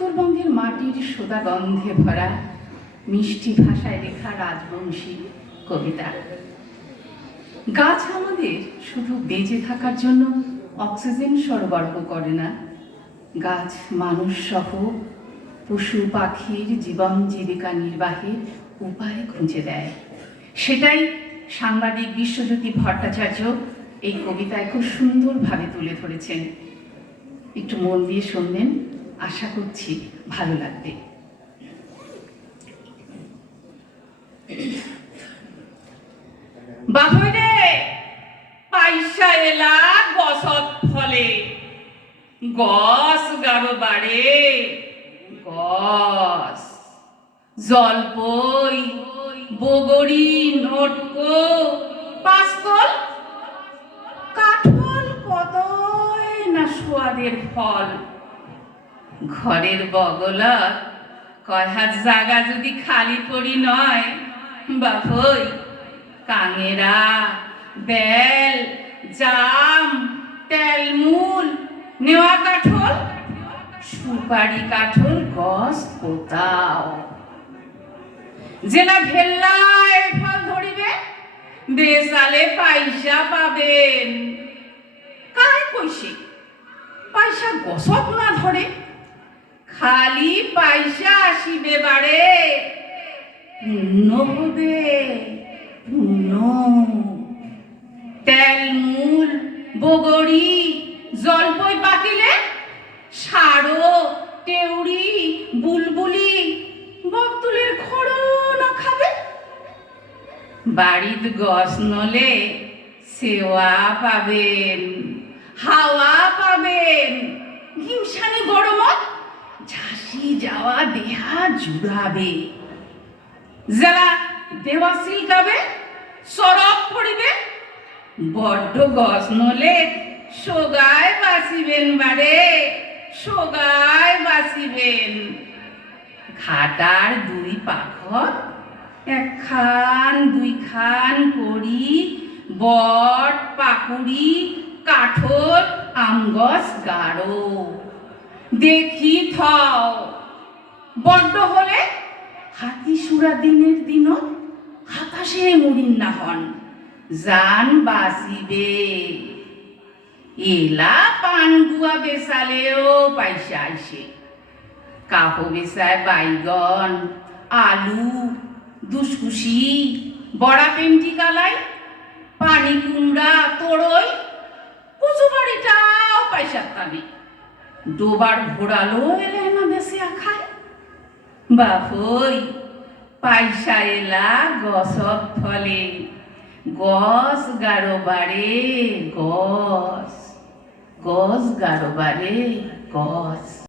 উত্তরবঙ্গের মাটির সোদা গন্ধে ভরা মিষ্টি ভাষায় লেখা রাজবংশী কবিতা। গাছ আমাদের শুধু বেঁচে থাকার জন্য অক্সিজেন সরবরাহ করে না, গাছ মানুষ সহ পশু পাখির জীবন জীবিকা নির্বাহের উপায় খুঁজে দেয়। সেটাই সাংবাদিক বিশ্বজ্যোতি ভট্টাচার্য এই কবিতায় খুব সুন্দরভাবে তুলে ধরেছেন। একটু মন দিয়ে শুনবেন। আশা করছি ভালো লাগবে। বাপই রে পাইসা এলা গছত ফলে। গছ গারো বাড়ে গছ জলপই বগরি নটকো, পাঁচকল, কাঠফল কতই না সোয়াদের ফল। ঘরের বগলত কয় হাত জাগা যদি খালি পড়ি নয়, বাপই, কাঙেরা, বেল, জাম তেলমূল নেওয়া কাঠল, সুপারি কাঠল গছ পোতাও। জেলা ভেল্লায় ফল ধরিবে, বেসালে পয়সা পাবেন। কায় কইছে পয়সা গছত না ধরে। খালি পয়সা আসিবে বাড়ে পুণ্য হবে পুণ্য তেল, মূল বগড়ি জলপই পাকিলে সারো টেউরি বুলবুলি, বকতুলের খড়ো না খাবে? বাড়িত গছ নলে সেওয়া পাবেন, হাওয়া পাবেন। হিমসানি গরমত ঝাঁসি যাওয়া দেহা জুড়াবে। যারা দেওয়া সিলকাবে, সরব পড়িবে। বড্ড গছ নলে সোগায় বাসিবেন বারে, সোগায় বাসিবেন খাটার দুই পাখর একখান দুইখান করি, বট, পাকুড়ি, কাঠর, আমগছ, গাঢ়। দেখি থাও। বড্ড হলে হাতি সুরা দিনের দিন হাতাশে মরিন না হন। জান বাসিবে এলা পানগুয়া বেসালেও পয়সা আইসে। কাহো বেসায় বাইগন, আলু, দুসকুশি, বড়া পেন্টি কালাই, পানি কুমড়া, তোড়ই কুচু বাড়িটাও পয়সা তাবে ডোবার ঘোরালো এলে না বেশি খায় বাপই পয়সা এলা গছত ফলে গছ গাড়ো বাড়ে গছ গছ গাড়ো বাড়ে গছ।